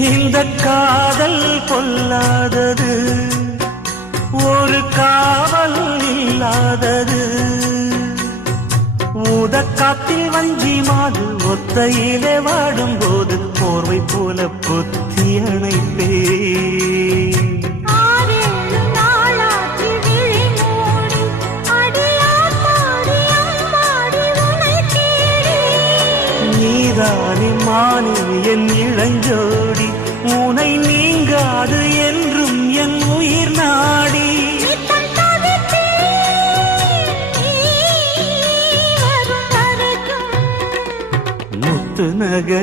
இந்த காதல் கொல்லாதது, ஒரு காவல் இல்லாதது. ஊதக்காத்தில் வஞ்சி மாது ஒத்தையிலே வாடும்போது போர்வை போல பொத்தி அணைப்பே. நீதானே மானே என் இளஞ்சோடி, உனை நீங்காது என்றும் என் உயிர் நாடி. முத்து நகை